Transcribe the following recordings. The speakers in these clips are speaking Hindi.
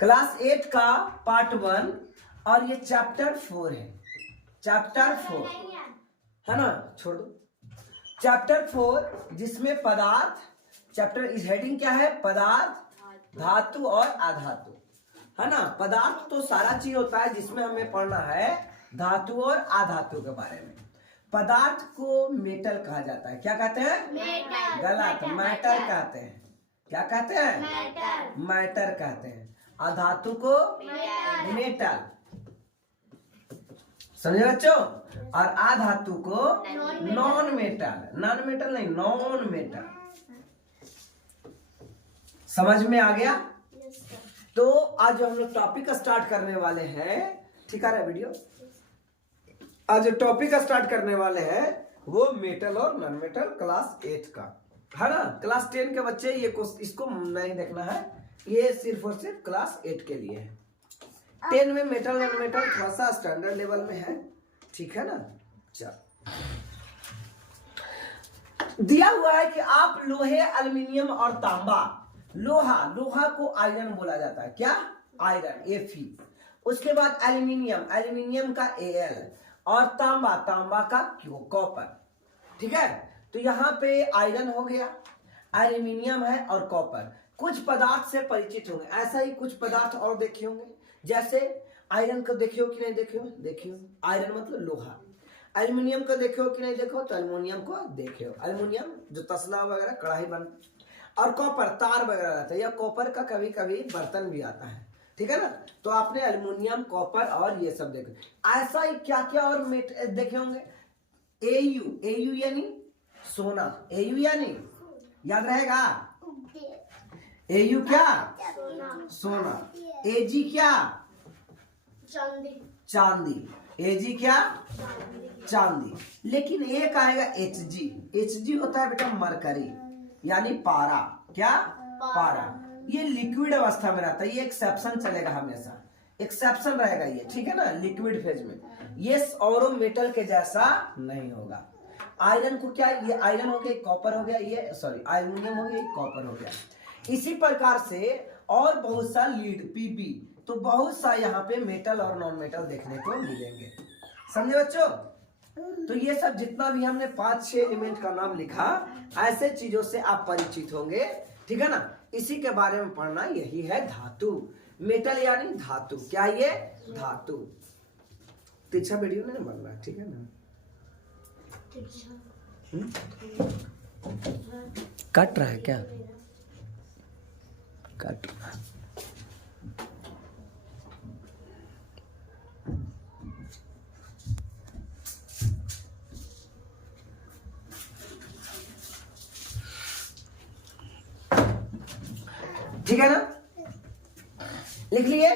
क्लास 8 का पार्ट 1 और ये चैप्टर 4 है। चैप्टर 4 है ना, छोड़ दो। चैप्टर 4 जिसमें पदार्थ, चैप्टर इस हेडिंग क्या है? पदार्थ, धातु और अधातु, है ना। पदार्थ तो सारा चीज होता है जिसमें हमें पढ़ना है धातु और अधातु के बारे में। पदार्थ को मेटल कहा जाता है। क्या कहते हैं? मेटल। गलत, मैटर कहते हैं। क्या कहते हैं? मैटर कहते हैं। अधातु को मेटल, समझे बच्चों? और अधातु को नॉन मेटल। नॉन मेटल नहीं, नॉन मेटल। समझ में आ गया? तो आज हम लोग टॉपिक स्टार्ट करने वाले हैं। ठीक है वीडियो? आज टॉपिक स्टार्ट करने वाले हैं वो मेटल और नॉन मेटल क्लास 8 का, है ना। क्लास 10 के बच्चे ये इसको नहीं देखना है, ये सिर्फ और सिर्फ क्लास 8 के लिए है। 10 में मेटल नॉन मेटल थोड़ा सा स्टैंडर्ड लेवल में है, ठीक है ना। चल, दिया हुआ है कि आप लोहे, एल्युमिनियम और तांबा, लोहा को आयरन बोला जाता है। क्या? Iron, Fe। उसके बाद एल्युमिनियम का Al और तांबा का कॉपर। ठीक है, तो यहाँ पे आयरन हो गया, एल्युमिनियम है और कॉपर। कुछ पदार्थ से परिचित होंगे, ऐसा ही कुछ पदार्थ और देखे होंगे। जैसे आयरन को देखे हो कि नहीं देखे हो? देखे हो। आयरन मतलब लोहा। एल्युमिनियम को देखे हो कि नहीं देखो? तो एल्युमिनियम को देखे हो। एल्युमिनियम जो तसला वगैरह कढ़ाई बन, और कॉपर तार वगैरह रहता है, या कॉपर का कभी कभी बर्तन भी आता है। ठीक है ना। तो आपने एल्युमिनियम, कॉपर और ये सब देखे। ऐसा ही क्या क्या और देखे होंगे। एयू यानी सोना। एयू यानी याद रहेगा? एयू क्या? सोना। एजी क्या? चांदी। एजी क्या? चांदी। लेकिन एक आएगा एचजी होता है बेटा मरकरी, यानी पारा। क्या? पारा। ये लिक्विड अवस्था में रहता है, ये एक्सेप्शन चलेगा हमेशा, एक्सेप्शन रहेगा ये। ठीक है ना, लिक्विड फेज में ये औरों मेटल के जैसा नहीं होगा। आयरन को क्या? ये आयरन हो गया, कॉपर हो गया, ये एल्युमिनियम हो गया, कॉपर हो गया। इसी प्रकार से और बहुत सा लीड, पीबी, तो बहुत सा यहाँ पे मेटल और नॉन मेटल देखने को मिलेंगे। समझे बच्चों? तो ये सब जितना भी हमने 5-6 एलिमेंट का नाम लिखा, ऐसे चीजों से आप परिचित होंगे। ठीक है ना। इसी के बारे में पढ़ना, यही है धातु। मेटल यानी धातु। क्या? ये धातु। तिरछा वीडियो नहीं बन रहा, ठीक है ना। कट रहा है क्या? कट रहा है। ठीक है ना, लिख लिए।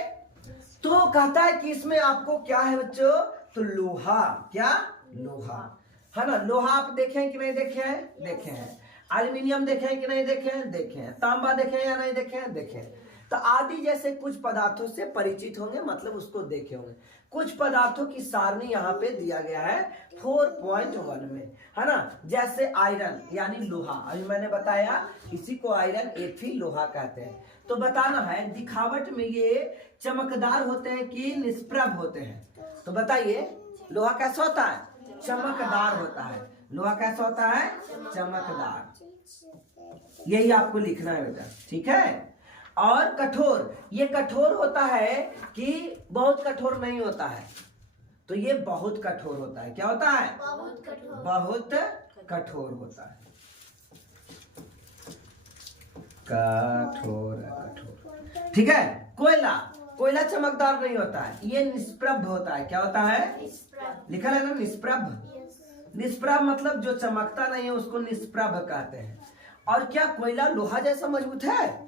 तो कहता है कि इसमें आपको क्या है बच्चों? तो लोहा। क्या? लोहा, है ना। लोहा आप देखे हैं कि नहीं देखे हैं? देखे हैं। एल्युमिनियम देखे हैं कि नहीं देखे हैं? देखे हैं। तांबा देखे हैं या नहीं देखे हैं? देखे हैं। तो आदि जैसे कुछ पदार्थों से परिचित होंगे, मतलब उसको देखे होंगे। कुछ पदार्थों की सारणी यहाँ पे दिया गया है 4.1 में, है ना। जैसे आयरन यानी लोहा, अभी मैंने बताया इसी को आयरन, Fe लोहा कहते हैं। तो बताना है दिखावट में ये चमकदार होते हैं कि निष्प्रभ होते हैं? तो बताइए, लोहा कैसा होता है? चमकदार होता है। लोहा कैसा होता है? चमकदार। यही आपको लिखना है बेटा, ठीक है। और कठोर, ये कठोर होता है कि बहुत कठोर नहीं होता है। तो ये बहुत कठोर होता है। क्या होता है? बहुत कठोर होता है। कठोर, ठीक है। कोयला चमकदार नहीं होता है, ये निष्प्रभ होता है। क्या होता है? लिखा है ना, निष्प्रभ। निष्प्रभ मतलब जो चमकता नहीं है उसको निष्प्रभ कहते हैं। और क्या कोयला लोहा जैसा मजबूत है?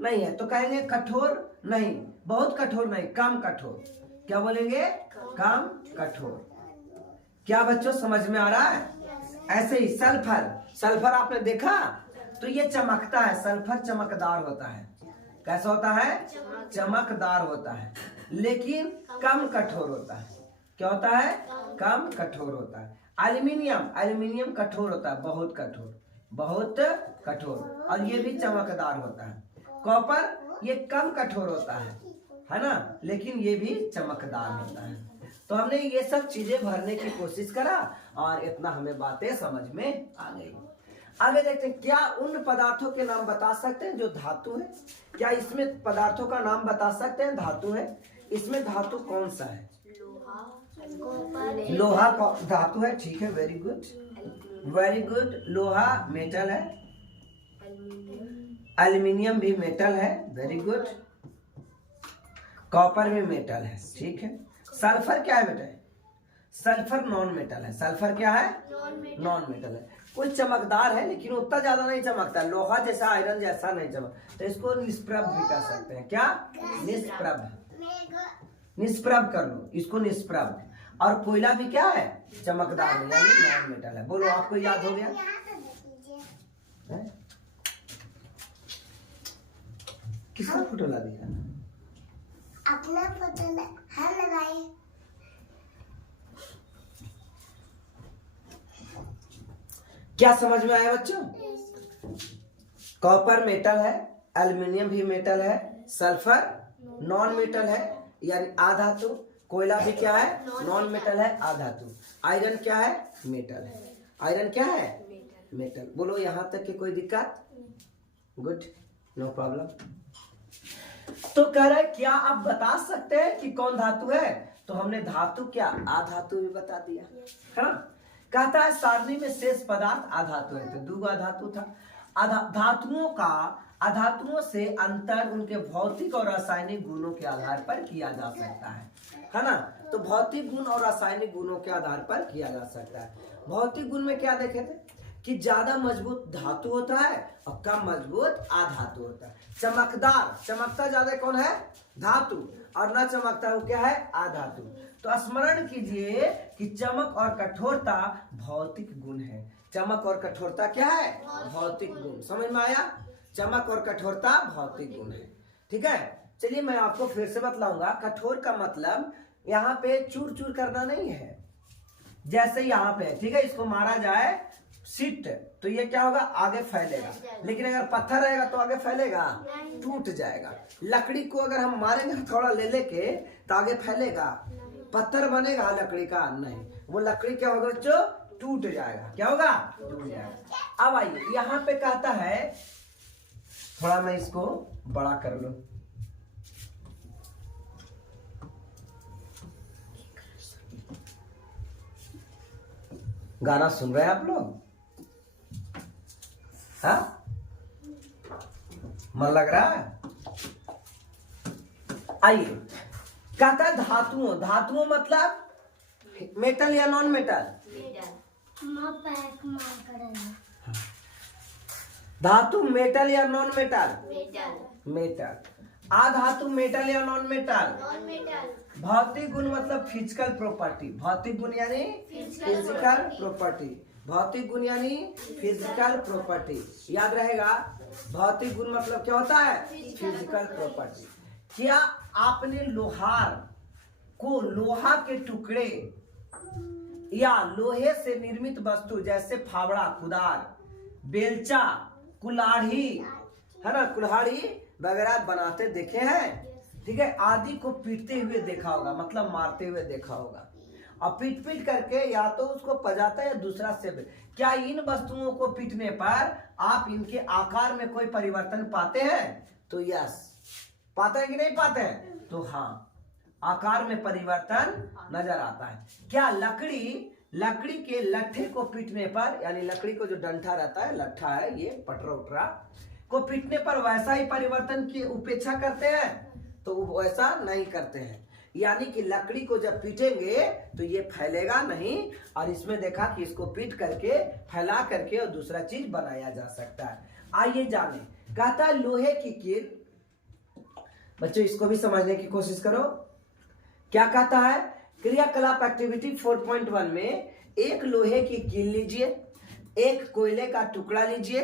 नहीं है। तो कहेंगे कठोर नहीं, बहुत कठोर नहीं, कम कठोर। क्या बोलेंगे? कम कठोर। क्या बच्चों समझ में आ रहा है? ऐसे ही सल्फर आपने देखा, तो ये चमकता है। सल्फर चमकदार होता है। कैसा होता है? चमकदार होता है, लेकिन कम कठोर होता है। क्या होता है? कम कठोर होता है। एल्युमिनियम कठोर होता है, बहुत कठोर, और ये भी चमकदार होता है। कॉपर ये कम कठोर होता है ना, लेकिन ये भी चमकदार होता है। तो हमने ये सब चीजें भरने की कोशिश करा और इतना हमें बातें समझ में आ गई। आगे देखते हैं, क्या उन पदार्थों के नाम बता सकते हैं जो धातु है? क्या इसमें पदार्थों का नाम बता सकते हैं धातु है? इसमें धातु कौन सा है? लोहा का धातु है, ठीक है, वेरी गुड वेरी गुड। लोहा मेटल है, एल्युमिनियम भी मेटल है, वेरी गुड। कॉपर भी मेटल है, ठीक है। सल्फर क्या है बेटा? सल्फर नॉन मेटल है। सल्फर क्या है? नॉन मेटल है। कुछ चमकदार है लेकिन उतना ज्यादा नहीं चमकता, लोहा जैसा आयरन जैसा नहीं चमक, तो इसको निष्प्रभ भी कर सकते हैं। क्या? निष्प्रभ। निष्प्रभ कर लो इसको, निष्प्रभ। और कोयला भी क्या है? चमकदार है, यानी नॉन मेटल है। बोलो, आपको याद हो गया? किसका फोटो ला दिया? अपना फोटो लगाए। क्या समझ में आया बच्चों? कॉपर मेटल है, एल्युमिनियम भी मेटल है, सल्फर नॉन मेटल है यानी आधातु, कोयला भी क्या है? नॉन मेटल है, आधातु। आयरन क्या है? मेटल है। आयरन क्या है? मेटल। बोलो यहाँ तक की कोई दिक्कत? Good, no problem. तो कह रहा है क्या आप बता सकते हैं कि कौन धातु है? तो हमने धातु क्या आधातु भी बता दिया है ना। कहता है सारणी में शेष पदार्थ आधातु है, तो दो आधातु था। आधातुओं से अंतर उनके भौतिक और रासायनिक गुणों के आधार पर किया जा सकता है ना। तो भौतिक गुण और रासायनिक गुणों के आधार पर किया जा सकता है। भौतिक गुण में क्या देखे थे कि ज्यादा मजबूत धातु होता है और कम मजबूत आधातु होता है। चमकदार, चमकता ज्यादा कौन है? धातु, और न चमकता वो क्या है? आधातु। तो स्मरण कीजिए कि चमक और कठोरता भौतिक गुण है। चमक और कठोरता क्या है? भौतिक गुण। समझ में आया? चमक और कठोरता भौतिक गुण है, ठीक है। चलिए मैं आपको फिर से बतलाऊंगा। कठोर का मतलब यहाँ पे चूर चूर करना नहीं है। जैसे यहाँ पे, ठीक है, इसको मारा जाए सीट तो ये क्या होगा? आगे फैलेगा। लेकिन अगर पत्थर रहेगा तो आगे फैलेगा? टूट जाएगा। लकड़ी को अगर हम मारेंगे थोड़ा ले लेके तो आगे फैलेगा? पत्थर बनेगा लकड़ी का? नहीं, वो लकड़ी क्या होगा बच्चों? टूट जाएगा। क्या होगा? टूट जाएगा। अब आइए यहाँ पे कहता है, थोड़ा मैं इसको बड़ा कर लूं। गाना सुन रहे हैं आप लोग? हाँ, मन लग रहा है? आइए, कहता है धातुओं। धातुओं मतलब मेटल या नॉन मेटल? धातु मेटल या नॉन मेटल? मेटल। आधातु मेटल या नॉन मेटल? भौतिक गुण मतलब फिजिकल प्रॉपर्टी। भौतिक गुण यानी फिजिकल प्रॉपर्टी। भौतिक गुण यानी फिजिकल प्रॉपर्टी, याद रहेगा। भौतिक गुण मतलब क्या होता है? Physical property. क्या आपने लोहार को लोहा के टुकड़े या लोहे से निर्मित वस्तु जैसे फावड़ा, कुदार, बेलचा, कुल्हाड़ी, है ना, कुल्हाड़ी वगैरह बनाते देखे हैं? ठीक है, आदि को पीटते हुए देखा होगा, मतलब मारते हुए देखा होगा। और पीट पीट करके या तो उसको पजाता है या दूसरा से। क्या इन वस्तुओं को पीटने पर आप इनके आकार में कोई परिवर्तन पाते हैं? तो यस, पाते हैं कि नहीं पाते हैं? तो हाँ, आकार में परिवर्तन नजर आता है। क्या लकड़ी के लट्ठे को पीटने पर, यानी लकड़ी को जो डंठा रहता है, लट्ठा है ये, पटरा उटरा को पीटने पर वैसा ही परिवर्तन की उपेक्षा करते हैं? तो वैसा नहीं करते हैं। यानी कि लकड़ी को जब पीटेंगे तो ये फैलेगा नहीं, और इसमें देखा कि इसको पीट करके फैला करके और दूसरा चीज बनाया जा सकता है। आइए जाने। कहता है लोहे की कील। बच्चों इसको भी समझने की कोशिश करो। क्या कहता है? क्रियाकलाप एक्टिविटी 4.1 में एक लोहे की कील लीजिए, एक कोयले का टुकड़ा लीजिए,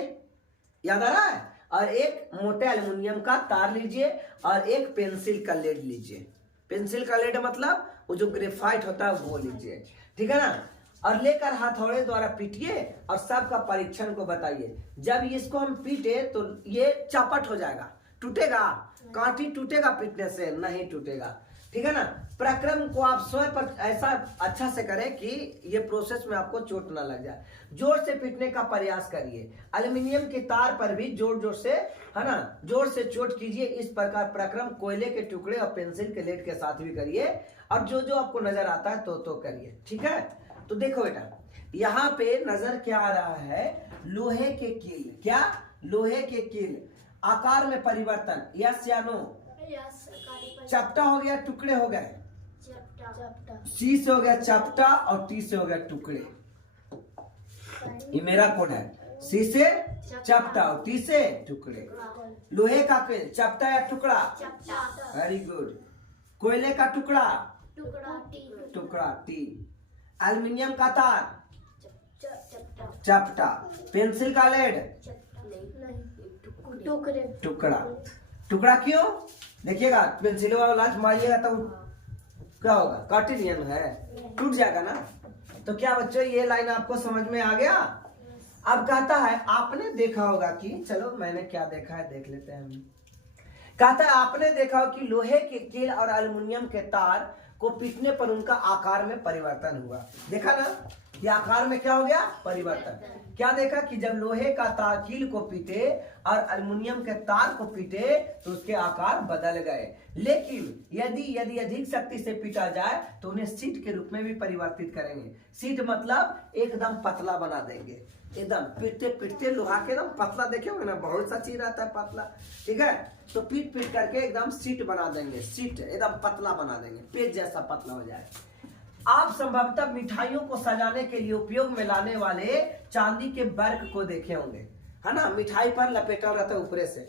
याद आ रहा है, और एक मोटे एल्युमिनियम का तार लीजिए, और एक पेंसिल का लेड लीजिए। पेंसिल का लेड मतलब वो जो ग्रेफाइट होता है वो लीजिए, ठीक है ना। और लेकर हथौड़े द्वारा पीटिए और सबका परीक्षण को बताइए। जब इसको हम पीटे तो ये चपट हो जाएगा, टूटेगा? कांटी टूटेगा पीटने से? नहीं टूटेगा। ठीक है ना। प्रक्रम को आप स्वयं पर ऐसा अच्छा से करें कि ये प्रोसेस में आपको चोट ना लग जाए। जोर से पीटने का प्रयास करिए। एल्युमिनियम की तार पर भी जोर जोर से, है ना, जोर से चोट कीजिए। इस प्रकार प्रक्रम कोयले के टुकड़े और पेंसिल के लेड के साथ भी करिए, और जो जो आपको नजर आता है तो करिए। ठीक है। तो देखो बेटा, यहाँ पे नजर क्या आ रहा है? लोहे के कील। क्या? लोहे के कील। आकार में परिवर्तन, यस या नो? चपटा हो गया, टुकड़े हो गए। सी से हो गया चपटा और टी से हो गया टुकड़े। ये मेरा कोड है। सी से चपटा और टी से टुकड़े। लोहे का कील, चपटा या टुकड़ा? Very good. कोयले का टुकड़ा? टुकड़ा टी। एल्युमिनियम का तार? चपटा। पेंसिल का लेड? टुकड़ा। टुकड़ा क्यों? देखिएगा, पेंसिल वाला मारिएगा तो क्या होगा? कार्टेशियन है, टूट जाएगा ना। तो क्या बच्चों, ये लाइन आपको समझ में आ गया? अब कहता है, आपने देखा होगा कि, चलो मैंने क्या देखा है देख लेते हैं हम। कहता है आपने देखा हो कि लोहे के कील और एल्युमिनियम के तार को पीटने पर उनका आकार में परिवर्तन हुआ। देखा ना, ये आकार में क्या हो गया? परिवर्तन। क्या देखा कि जब लोहे का तार कील को पीटे और एल्युमिनियम के तार को पीटे तो उसके आकार बदल गए। लेकिन यदि अधिक शक्ति से पीटा जाए तो उन्हें सीट के रूप में भी परिवर्तित करेंगे। सीट मतलब एकदम पतला बना देंगे। एकदम पीटते पीटते लोहा के एकदम पतला, देखे होंगे ना, बहुत सा चीज रहता है पतला। ठीक है। तो पीट पीट करके एकदम सीट बना देंगे। सीट एकदम पतला बना देंगे, पेज जैसा पतला हो जाए। आप संभवतः मिठाइयों को सजाने के लिए उपयोग में लाने वाले चांदी के वर्क को देखे होंगे, है ना। मिठाई पर लपेटा रहता है ऊपरे से।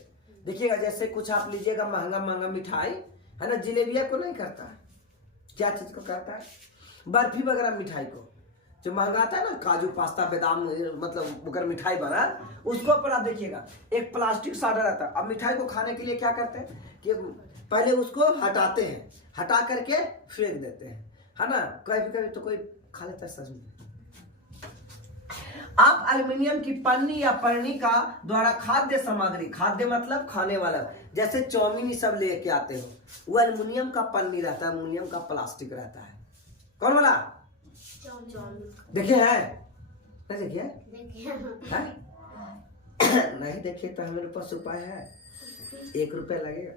देखिएगा, जैसे कुछ आप लीजिएगा महंगा महंगा मिठाई, है ना, जिलेबिया को नहीं करता है, क्या चीज को करता है? बर्फी वगैरह मिठाई को जो महंगा आता है ना, काजू पास्ता बादाम, मतलब अगर मिठाई बना, उसको पर आप देखिएगा एक प्लास्टिक साडा रहता है। अब मिठाई को खाने के लिए क्या करते हैं कि पहले उसको हटाते हैं, हटा करके फेंक देते हैं, है ना। कभी कभी तो कोई खा लेता है सच में। आप एल्युमिनियम की पन्नी या पन्नी का द्वारा खाद्य सामग्री, खाद्य मतलब खाने वाला, जैसे चाउमीन सब लेके आते हो, वो एल्युमिनियम का पन्नी रहता है, एल्युमिनियम का प्लास्टिक रहता है। कौन वाला? देखिए है? नहीं देखिए? नहीं देखिए तो हमारे पास उपाय है, 1 रुपया लगेगा।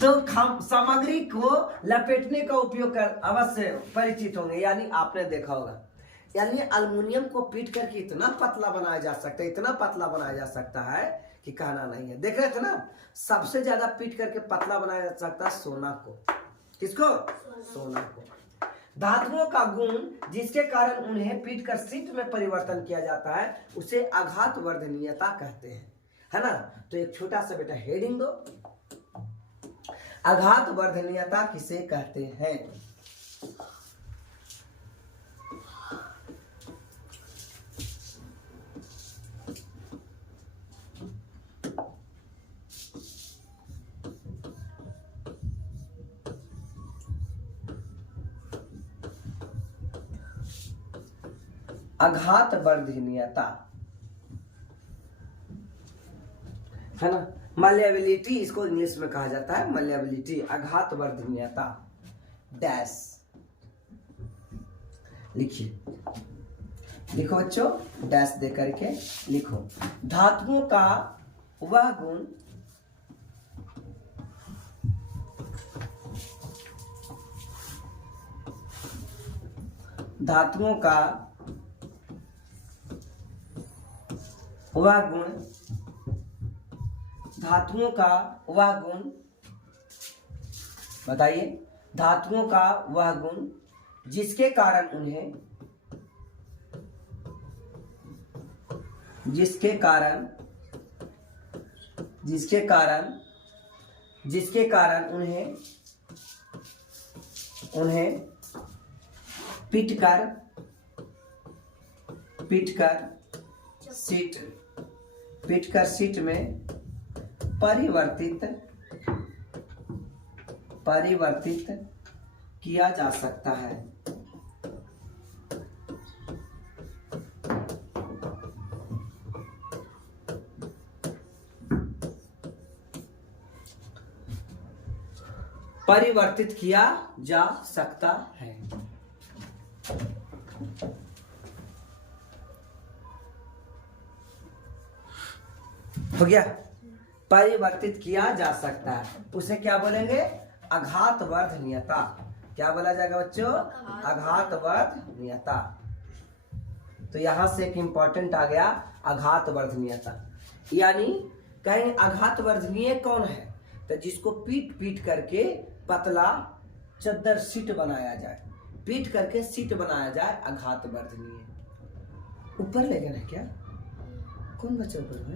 तो सामग्री को लपेटने का उपयोग कर अवश्य परिचित होंगे, यानी आपने देखा होगा। यानी एल्युमिनियम को पीट करके इतना पतला बनाया जा सकता है, इतना पतला बनाया जा सकता है कि कहना नहीं है। देख रहे थे ना, सबसे ज्यादा पीट करके पतला बनाया जा सकता है सोना को। किसको? सोना को। धातुओं का गुण जिसके कारण उन्हें पीट कर सीट में परिवर्तन किया जाता है, उसे आघात वर्धनीयता कहते हैं, है ना। तो एक छोटा सा बेटा हेडिंग दो, आघात वर्धनीयता किसे कहते हैं? आघात वर्धनीयता, है ना। मलेबिलिटी इसको इंग्लिश में कहा जाता है, मलेबिलिटी, आघात वर्धनीयता। डैश लिखिए, लिखो बच्चों, डैश दे करके लिखो। धातुओं का वह गुण धातुओं का वह गुण, धातुओं का वह गुण, बताइए, धातुओं का वह गुण जिसके कारण उन्हें, जिसके कारण उन्हें पीटकर सीट में परिवर्तित किया जा सकता है। परिवर्तित किया जा सकता है। हो गया, परिवर्तित किया जा सकता है, उसे क्या बोलेंगे? आघातवर्धनीयता। क्या बोला जाएगा बच्चों? आघातवर्धनीयता। तो यहां से एक इंपॉर्टेंट आ गया, आघातवर्धनीयता। यानी कहेंगे आघातवर्धनीय कौन है? तो जिसको पीट पीट करके पतला चद्दर सीट बनाया जाए, पीट करके सीट बनाया जाए, आघातवर्धनीय। ऊपर ले गया ना क्या? कौन बच्चा ऊपर है?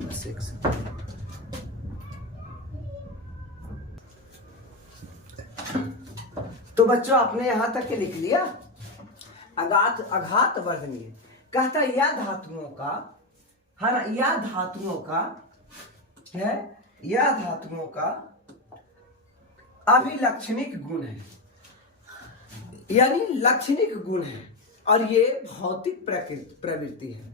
बस एक सेकंड। तो बच्चों आपने यहां तक के लिख लिया। आघातवर्धनीय कहता है या धातुओं का, है ना, या धातुओं का है, या धातुओं का अभिलक्षणिक गुण है, यानी लक्षणिक गुण है, और ये भौतिक प्रवृत्ति है।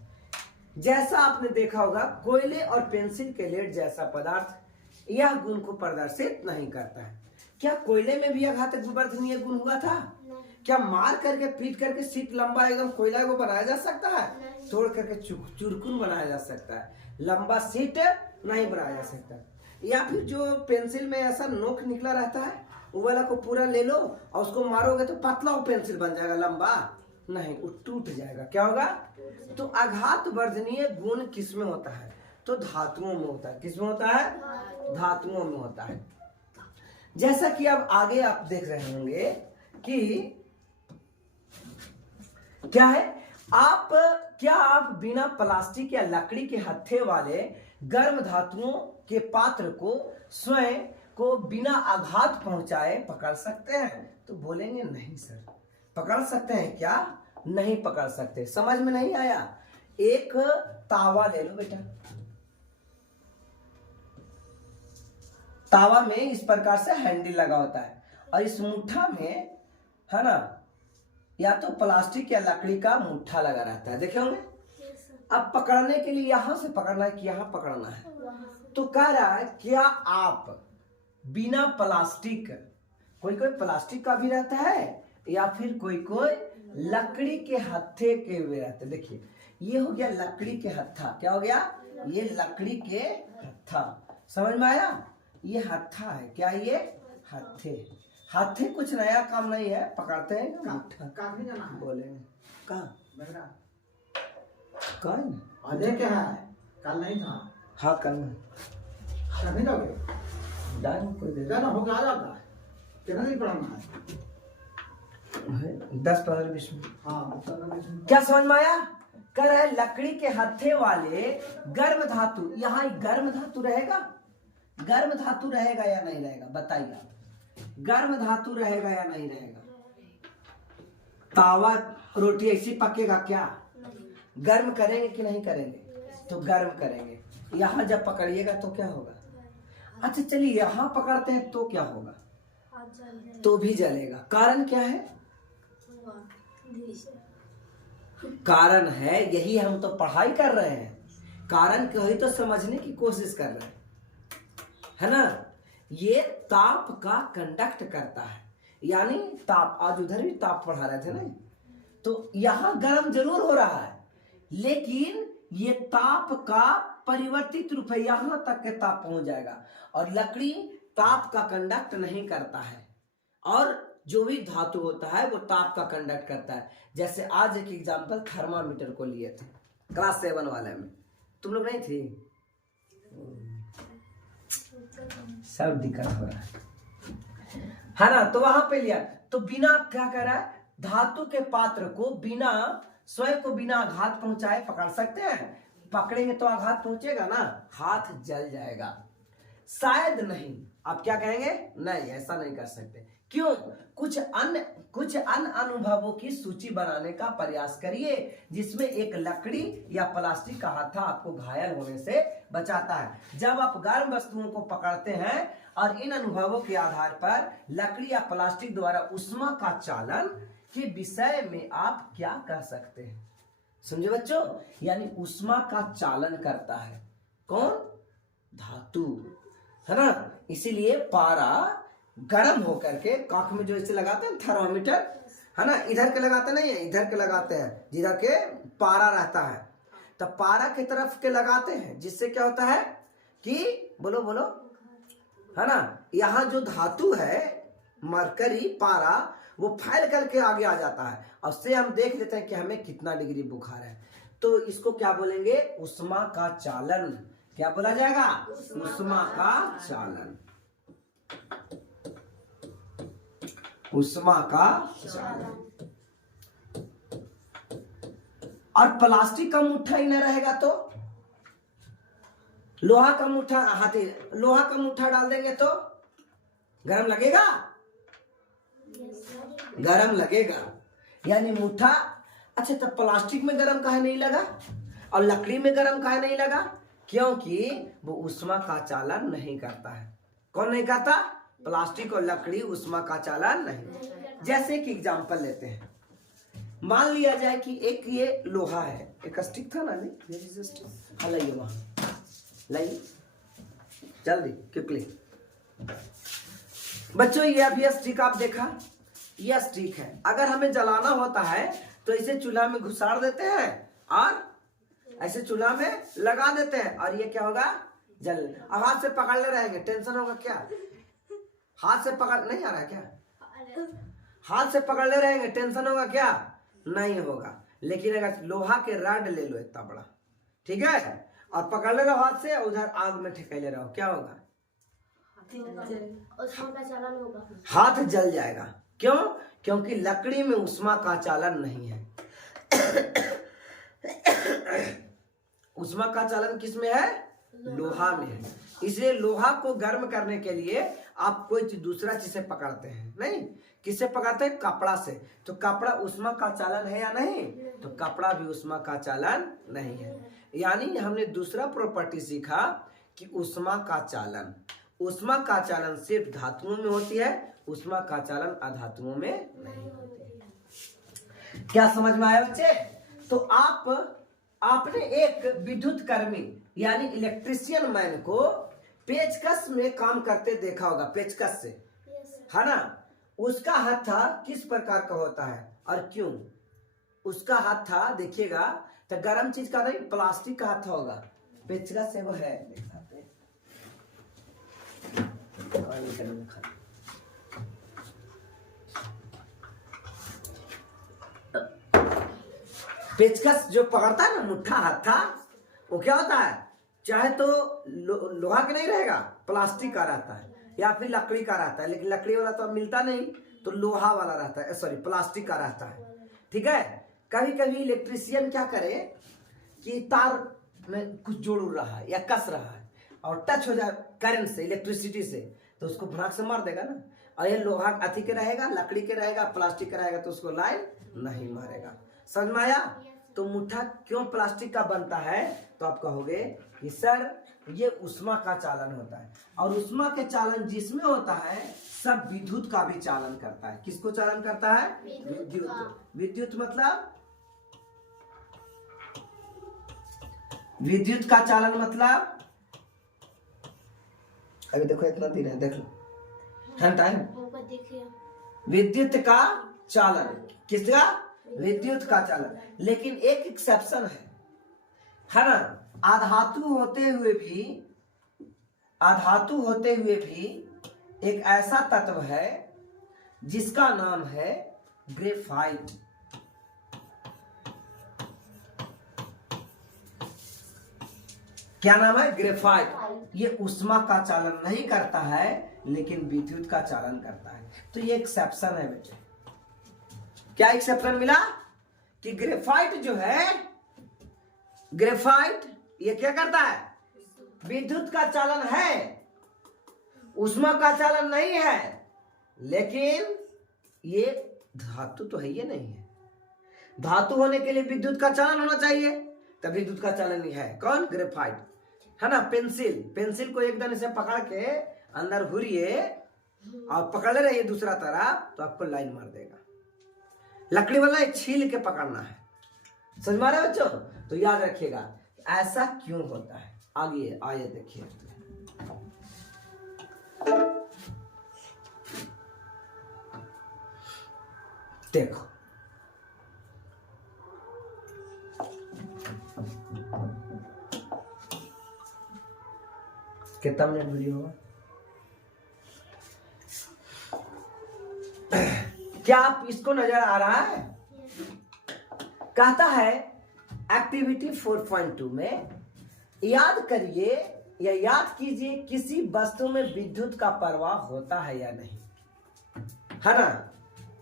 जैसा आपने देखा होगा कोयले और पेंसिल के लेड जैसा पदार्थ यह गुण को प्रदर्शित नहीं करता है। क्या कोयले में भी आघातवर्धनीय गुण हुआ था? क्या मार करके पीट करके सीट लंबा एकदम कोयला वो बनाया जा सकता है? तोड़ करके चुरकुन बनाया जा सकता है, लंबा सीट नहीं बनाया जा सकता। या फिर जो पेंसिल में ऐसा नोक निकला रहता है वो वाला को पूरा ले लो और उसको मारोगे तो पतला वो पेंसिल बन जाएगा, लंबा नहीं, वो टूट जाएगा। क्या होगा? तो आघातवर्धनीय गुण किसमें होता है? तो धातुओं में होता है। किसमें होता है? धातुओं में होता है। जैसा कि अब आगे आप देख रहे होंगे कि क्या है, क्या आप बिना प्लास्टिक या लकड़ी के हत्थे वाले गर्म धातुओं के पात्र को स्वयं को बिना आघात पहुंचाए पकड़ सकते हैं? तो बोलेंगे नहीं सर, पकड़ सकते हैं क्या? नहीं पकड़ सकते। समझ में नहीं आया? एक तावा ले लो बेटा, तावा में इस प्रकार से हैंडल लगा होता है और इस मुट्ठा में, है ना, या तो प्लास्टिक या लकड़ी का मुट्ठा लगा रहता है, देखे होंगे। अब पकड़ने के लिए यहां से पकड़ना है कि यहां पकड़ना है? तो कह रहा है क्या आप बिना प्लास्टिक, कोई कोई प्लास्टिक का भी रहता है या फिर कोई कोई लकड़ी के हत्थे के हुए रहते हैं। देखिए ये हो गया लकड़ी के हत्था। क्या हो गया? ये लकड़ी के हत्था। समझ में आया? ये हत्था है। क्या ये? हत्थे। हत्थे कुछ नया काम नहीं है, पकड़ते हैं बोलेंगे कहाँ कल आज क्या है? कल नहीं था। हाँ कल नहीं जाओगे? डाल कोई दे जाना होगा, आ जाता है। कितना दिन पढ़ाना है? 10-15-20 मिनट। हाँ 15-20 मिनट। क्या समझ में आया? कह रहा है लकड़ी के हत्थे वाले गर्म धातु, यहाँ गर्म धातु रहेगा? गर्म धातु रहेगा या नहीं रहेगा? बताइए आप, गर्म धातु रहेगा या नहीं रहेगा? तावा रोटी ऐसी पकेगा क्या? गर्म करेंगे कि नहीं करेंगे? तो गर्म करेंगे। यहाँ जब पकड़िएगा तो क्या होगा? अच्छा चलिए यहाँ पकड़ते हैं तो क्या होगा? तो भी जलेगा। कारण क्या है? कारण है यही, हम तो पढ़ाई कर रहे हैं, कारण को ही तो समझने की कोशिश कर रहे हैं, है ना। ये ताप का कंडक्ट करता है, यानी ताप, आज उधर भी ताप पढ़ा रहे थे ना, तो यहां गर्म जरूर हो रहा है लेकिन ये ताप का परिवर्तित रूप है, यहां तक के ताप पहुंच जाएगा। और लकड़ी ताप का कंडक्ट नहीं करता है, और जो भी धातु होता है वो ताप का कंडक्ट करता है। जैसे आज एक एग्जांपल थर्मामीटर को लिए थे क्लास 7 वाले में, तुम लोग नहीं थी? सब दिक्कत हो रहा है ना। तो वहां पे लिया, तो बिना क्या कर रहा है, धातु के पात्र को बिना स्वयं को बिना आघात पहुंचाए पकड़ सकते हैं। पकड़ेंगे तो आघात पहुंचेगा ना, हाथ जल जाएगा। शायद नहीं, आप क्या कहेंगे? नहीं, ऐसा नहीं कर सकते। क्यों? कुछ अन्य अनुभवों की सूची बनाने का प्रयास करिए जिसमें एक लकड़ी या प्लास्टिक का हत्था आपको घायल होने से बचाता है। जब आप गर्म वस्तुओं को पकड़ते हैं और इन अनुभवों के आधार पर लकड़ी या प्लास्टिक द्वारा उष्मा का चालन के विषय में आप क्या कह सकते हैं? समझे बच्चों? यानी ऊष्मा का चालन करता है कौन? धातु, है ना। इसीलिए पारा गर्म होकर के काख में जो इसे लगाते हैं थर्मामीटर, है ना, इधर के लगाते नहीं है, इधर के लगाते हैं जिधर के पारा रहता है, तब पारा की तरफ के लगाते हैं, जिससे क्या होता है कि बोलो बोलो, है ना, यहाँ जो धातु है मरकरी पारा वो फैल करके आगे आ जाता है, और उससे हम देख लेते हैं कि हमें कितना डिग्री बुखार है। तो इसको क्या बोलेंगे? ऊष्मा का चालन। क्या बोला जाएगा? ऊष्मा का चालन। ऊष्मा का चालन। और प्लास्टिक का मुट्ठा ही न रहेगा तो लोहा का मुट्ठा, हाथी लोहा का मुट्ठा डाल देंगे तो गरम लगेगा? गरम लगेगा। यानी मुट्ठा, अच्छा तो प्लास्टिक में गरम काहे नहीं लगा और लकड़ी में गरम काहे नहीं लगा? क्योंकि वो ऊष्मा का चालन नहीं करता है। कौन नहीं करता? प्लास्टिक और लकड़ी ऊष्मा का चालन नहीं। जैसे कि एग्जांपल लेते हैं, मान लिया जाए कि एक ये लोहा है, एक स्टिक था ना, नहीं हाँ लाइए वहां, लाइए जल्दी क्विकली। बच्चों ये अभी स्टिक आप देखा, यह स्टिक है। अगर हमें जलाना होता है तो इसे चूल्हा में घुसाड़ देते हैं और ऐसे चूल्हा में लगा देते हैं, और ये क्या होगा? जल। अब हाथ से पकड़ ले रहेंगे, टेंशन होगा क्या? हाथ से पकड़ नहीं आ रहा है क्या? हाथ से पकड़ ले रहेंगे, टेंशन होगा क्या? नहीं होगा। लेकिन अगर लोहा के रॉड ले लो इतना बड़ा, ठीक है, और पकड़ ले रहो हाथ से, उधर आग में ठेके रहो, क्या होगा? हाथ जल जाएगा। क्यों? क्योंकि लकड़ी में ऊष्मा का चालन नहीं है। ऊष्मा का चालन किस में है? लोहा में है। इसलिए लोहा को गर्म करने के लिए आप कोई दूसरा चीज से पकड़ते हैं, नहीं, किससे पकड़ते हैं? कपड़ा से। तो कपड़ा ऊष्मा का चालन है या नहीं? तो कपड़ा भी ऊष्मा का चालन नहीं है। यानी हमने दूसरा प्रॉपर्टी सीखा कि ऊष्मा का चालन, ऊष्मा का चालन सिर्फ धातुओं में होती है, ऊष्मा का चालन अधातुओं में नहीं होती है। क्या समझ में आया बच्चे? तो आपने एक विद्युत कर्मी यानी इलेक्ट्रिशियन मैन को पेचकस में काम करते देखा होगा, पेचकस से, है ना। उसका हत्था किस प्रकार का होता है और क्यों? उसका हत्था देखिएगा तो गर्म चीज का नहीं, प्लास्टिक का हत्था होगा। पेचकस से वो है, पेचकस जो पकड़ता है ना, मुट्ठा हत्था, वो क्या होता है? चाहे तो लोहा का नहीं रहेगा, प्लास्टिक का रहता है, या फिर लकड़ी का रहता है, लेकिन लकड़ी वाला तो अब मिलता नहीं, तो लोहा वाला रहता है, सॉरी प्लास्टिक का रहता है, ठीक है। कभी कभी इलेक्ट्रिशियन क्या करे कि तार में कुछ जोड़ रहा है या कस रहा है और टच हो जाए करंट से, इलेक्ट्रिसिटी से, तो उसको भड़क से मार देगा ना। और ये लोहा अथी के रहेगा, लकड़ी के रहेगा, प्लास्टिक का रहेगा, तो उसको लाइन नहीं मारेगा। समझ में आया? तो मुट्ठा क्यों प्लास्टिक का बनता है? तो आप कहोगे कि सर ये ऊष्मा का चालन होता है, और ऊष्मा के चालन जिसमें होता है सब विद्युत का भी चालन करता है। किसको चालन करता है? विद्युत। विद्युत मतलब विद्युत का चालन मतलब, अभी देखो इतना दिन है, देख लो टाइम। विद्युत का चालन, किसका? विद्युत का चालन। लेकिन एक एक्सेप्शन है ना, आधातु होते हुए भी एक ऐसा तत्व है जिसका नाम है ग्रेफाइट। क्या नाम है? ग्रेफाइट। ये ऊष्मा का चालन नहीं करता है, लेकिन विद्युत का चालन करता है। तो ये एक्सेप्शन है बेटे। क्या एक्सेप्शन मिला? कि ग्रेफाइट जो है, ग्रेफाइट ये क्या करता है? विद्युत का चालन है, ऊष्मा का चालन नहीं है, लेकिन ये धातु तो है, ये नहीं है। धातु होने के लिए विद्युत का चालन होना चाहिए, तब विद्युत का चालन ही है। कौन? ग्रेफाइट, है ना। पेंसिल को एकदम से पकड़ के अंदर घुरिए और पकड़ रहिए दूसरा तरफ, तो आपको लाइन मार देगा। लकड़ी वाला छील के पकड़ना है, समझ में आ रहा है बच्चों? तो याद रखिएगा ऐसा क्यों होता है। आगे आइए देखिए, देखो कितना मिनट वीडियो होगा? क्या आप इसको नजर आ रहा है? कहता है एक्टिविटी 4.2 में याद करिए या याद कीजिए किसी वस्तु में विद्युत का प्रवाह होता है या नहीं, है ना।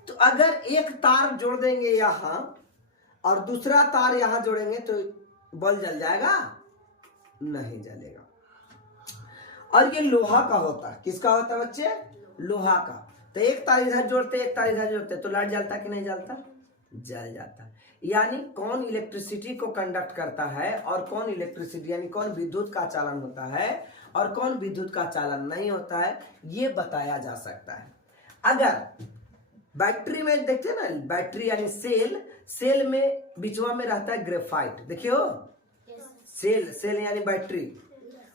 तो अगर एक तार जोड़ देंगे यहां और दूसरा तार यहां जोड़ेंगे तो बल्ब जल जाएगा? नहीं जलेगा। और ये लोहा का होता है। किसका होता है बच्चे? लोहा का। तो एक तार इधर जोड़ते एक तार इधर जोड़ते तो लाइट जलता कि नहीं जलता? जल जाता। यानी कौन इलेक्ट्रिसिटी को कंडक्ट करता है और कौन इलेक्ट्रिसिटी यानी कौन विद्युत का चालन होता है और कौन विद्युत का चालन नहीं होता है, ये बताया जा सकता है। अगर बैटरी में देखते हैं ना, बैटरी यानी सेल में बिचवा में रहता है ग्रेफाइट, देखियो सेल यानी बैटरी,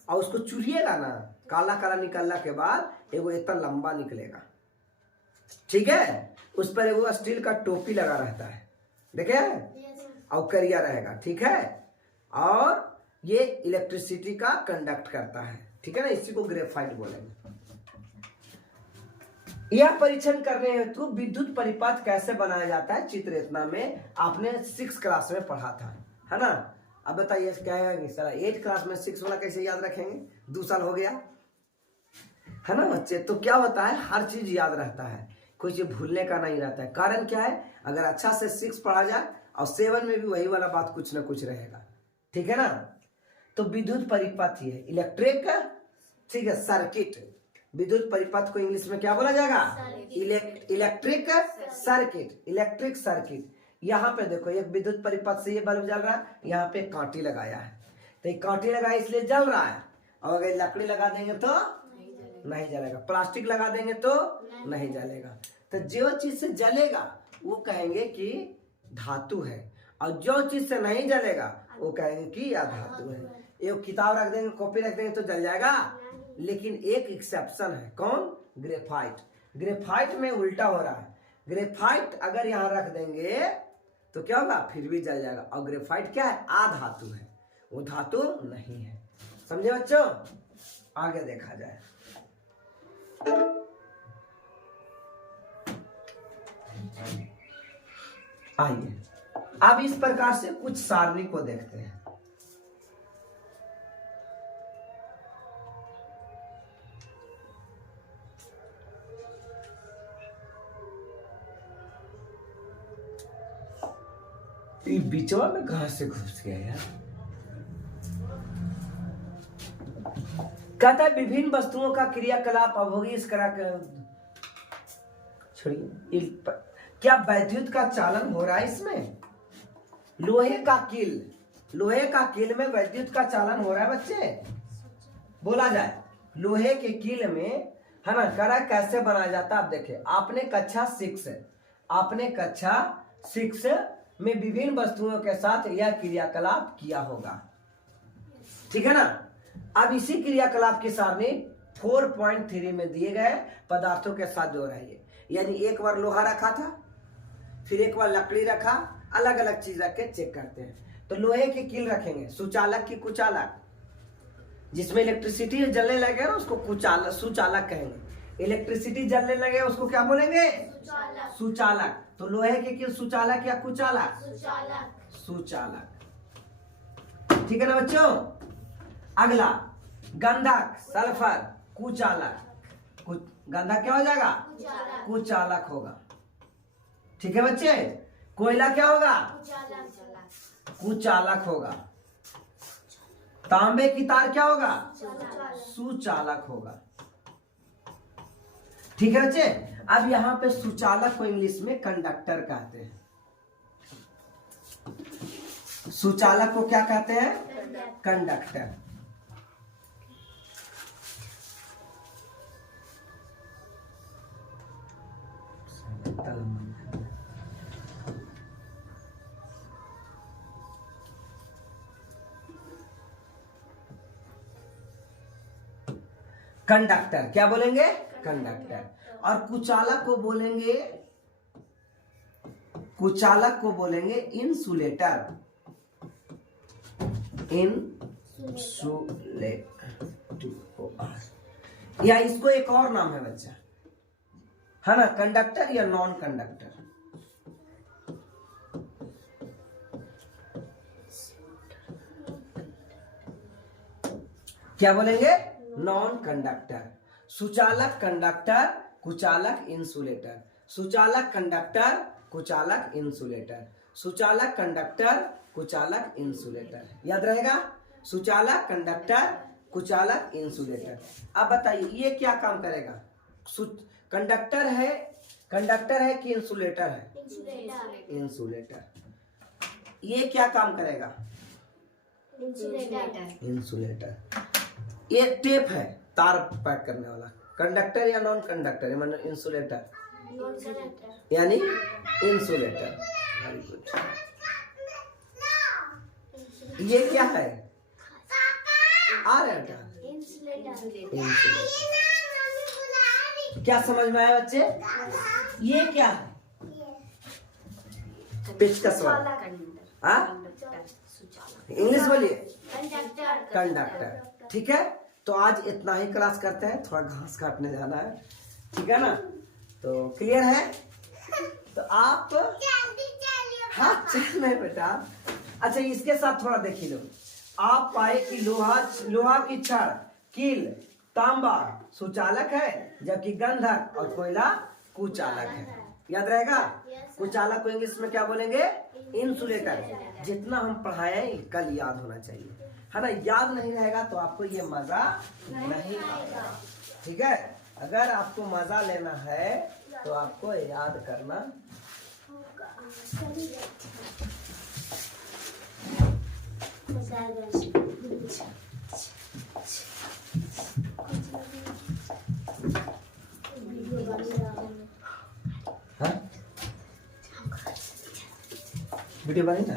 और उसको चुरिएगा ना, काला काला निकलने के बाद एगो इतना लंबा निकलेगा, ठीक है। उस पर एगो स्टील का टोपी लगा रहता है, देखे, और करिया रहेगा, ठीक है। और ये इलेक्ट्रिसिटी का कंडक्ट करता है, ठीक है ना, इसी को ग्रेफाइट बोलेंगे। यह परीक्षण करने हेतु विद्युत परिपथ कैसे बनाया जाता है चित्र इतना में आपने 6 क्लास में पढ़ा था, है ना। अब बताइए क्या है सर 8 क्लास में 6 वाला कैसे याद रखेंगे? 2 साल हो गया, है ना बच्चे। तो क्या होता है, हर चीज याद रहता है, कोई चीज भूलने का नहीं रहता है। कारण क्या है, अगर अच्छा से 6 पढ़ा जाए और 7 में भी वही वाला बात कुछ ना कुछ रहेगा, ठीक है ना। तो विद्युत परिपथ ही है इलेक्ट्रिक, ठीक है, सर्किट। विद्युत परिपथ को इंग्लिश में क्या बोला जाएगा? Electric circuit, electric circuit. यहाँ पे देखो एक विद्युत परिपथ से ये बल्ब जल रहा है, यहाँ पे कांटी लगाया है, तो ये कांटी लगाया इसलिए जल रहा है। और अगर लकड़ी लगा देंगे तो नहीं जलेगा, प्लास्टिक लगा देंगे तो नहीं जलेगा। तो जो चीज से जलेगा वो कहेंगे कि धातु है, और जो चीज से नहीं जलेगा वो कहेंगे कि यह धातु है। एक किताब रख देंगे, कॉपी रख देंगे तो जल जाएगा, लेकिन एक एक्सेप्शन है, कौन? ग्रेफाइट। ग्रेफाइट में उल्टा हो रहा है, ग्रेफाइट अगर यहाँ रख देंगे तो क्या होगा? फिर भी जल जाएगा। और ग्रेफाइट क्या है? आधातु है, वो धातु नहीं है। समझे बच्चों? आगे देखा जाए। आइए अब इस प्रकार से कुछ सारणी को देखते हैं। ये बीचवा में कहां से घुस गया यार? कहता है विभिन्न वस्तुओं का क्रियाकलाप अवोगी इस छोड़िए, क्या वैद्युत का चालन हो रहा है इसमें? लोहे का कील में वैद्युत का चालन हो रहा है बच्चे, बोला जाए। लोहे के कील में, है ना, करा कैसे बनाया जाता है? आप देखिए, आपने कक्षा 6 में विभिन्न वस्तुओं के साथ यह क्रियाकलाप किया होगा, ठीक है ना। अब इसी क्रियाकलाप की सारणी 4.3 में दिए गए पदार्थों के साथ दोहराइए। यानी एक बार लोहा रखा था, फिर एक बार लकड़ी रखा, अलग अलग चीज रख के चेक करते हैं। तो लोहे की कील रखेंगे, सुचालक की कुचालक, जिसमें इलेक्ट्रिसिटी जलने लगे ना उसको सुचालक कहेंगे। इलेक्ट्रिसिटी जलने लगे उसको क्या बोलेंगे? सुचालक। तो लोहे की कील सुचालक या कुचालक? सुचालक, ठीक है ना बच्चों। अगला गंधक, सल्फर, कुचालक। गंधक क्या हो जाएगा? कुचालक होगा, ठीक है बच्चे। कोयला क्या होगा? कुचालक होगा। तांबे की तार क्या होगा? सुचालक होगा, ठीक है बच्चे। अब यहां पे सुचालक को इंग्लिश में कंडक्टर कहते हैं। सुचालक को क्या कहते हैं? कंडक्टर। कंडक्टर, क्या बोलेंगे? कंडक्टर। और कुचालक को बोलेंगे, कुचालक को बोलेंगे इंसुलेटर, इंसुलेटर। या इसको एक और नाम है बच्चा, है ना, कंडक्टर या नॉन कंडक्टर। क्या बोलेंगे? Non conductor. सुचालक कंडक्टर, कुचालक इंसुलेटर। सुचालक कंडक्टर, कुचालक इंसुलेटर। सुचालक कंडक्टर, कुचालक इंसुलेटर। याद रहेगा? सुचालक कंडक्टर, कुचालक इंसुलेटर। अब बताइए ये क्या काम करेगा? कंडक्टर है, कंडक्टर है कि इंसुलेटर है? इंसुलेटर। ये क्या काम करेगा? इंसुलेटर। ये टेप है, तार पैक करने वाला। कंडक्टर या नॉन कंडक्टर, मतलब इंसुलेटर यानी इंसुलेटर। Very good. ये क्या है? आ रहा है इंसुलेटर। क्या समझ में आया बच्चे? ये क्या है? पेचकस वाला। इंग्लिश बोलिए। कंडक्टर। ठीक है, तो आज इतना ही क्लास करते हैं, थोड़ा घास काटने जाना है, ठीक है ना? तो क्लियर है? तो आप हाँ चल नहीं बेटा। अच्छा इसके साथ थोड़ा देख लो। आप पाए कि लोहा की छड़, कील, तांबा सुचालक है, जबकि गंधक और कोयला कुचालक है। याद रहेगा? कुचालक को इंग्लिश में क्या बोलेंगे? इंसुलेटर। जितना हम पढ़ाए कल याद होना चाहिए, है ना? याद नहीं रहेगा तो आपको ये मजा नहीं आएगा, ठीक है? अगर आपको मजा लेना है तो आपको याद करना। हाँ? वीडियो बनी ना?